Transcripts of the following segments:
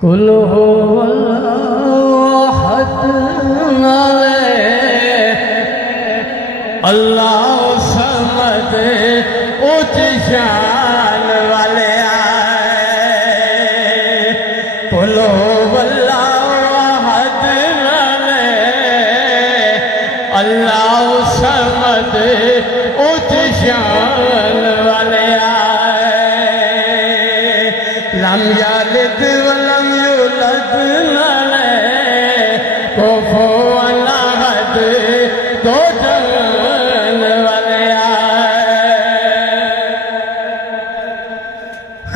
قل هو الله احد اللہ صمد اونچ شان والے آئے قل هو اللہ احد اللہ صمد اونچ شان والے آئے لم یلد ولم یولد کفوا احد دو جان والے آئے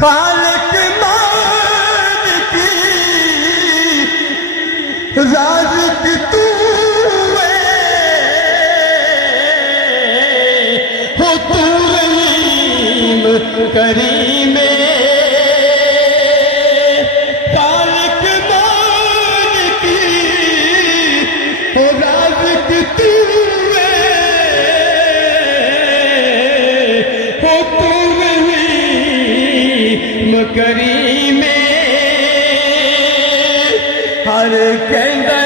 خالق مالک رازق تو ہو تو رحیم کریم خالق مالک ہو رازق تو ہو تو رحیم کریم ہر کہندے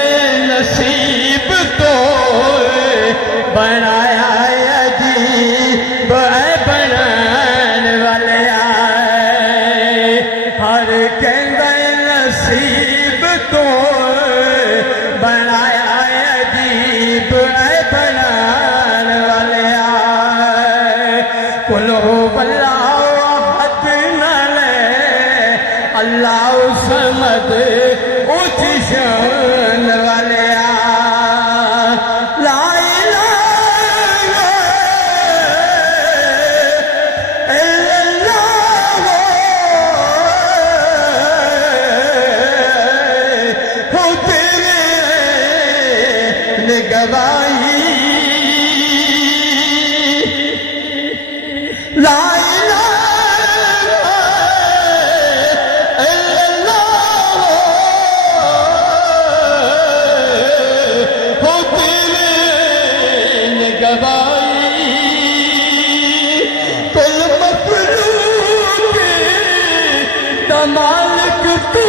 نصیب تو بنایا عجیب اے بنان والے آئے ہر کہندے نصیب تو بنایا عجیب اے بنان والے آئے قل هو اللہ احد اللہ صمد اونچ شان والے لا الہ الا اللہ ہو تیرے نگوائی لا کل مخلوق دا مالک تو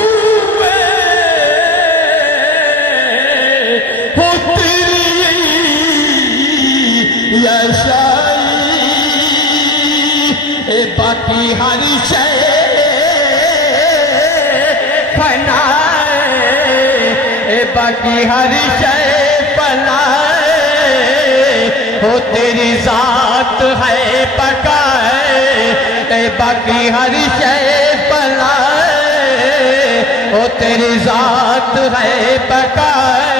ہو تیری یشائی باقی ہر شے فنا باقی ہر شے فنا ہو تیری ذات ہے بقائے باقی ہر شے بلائے ہو تیری ذات ہے بقائے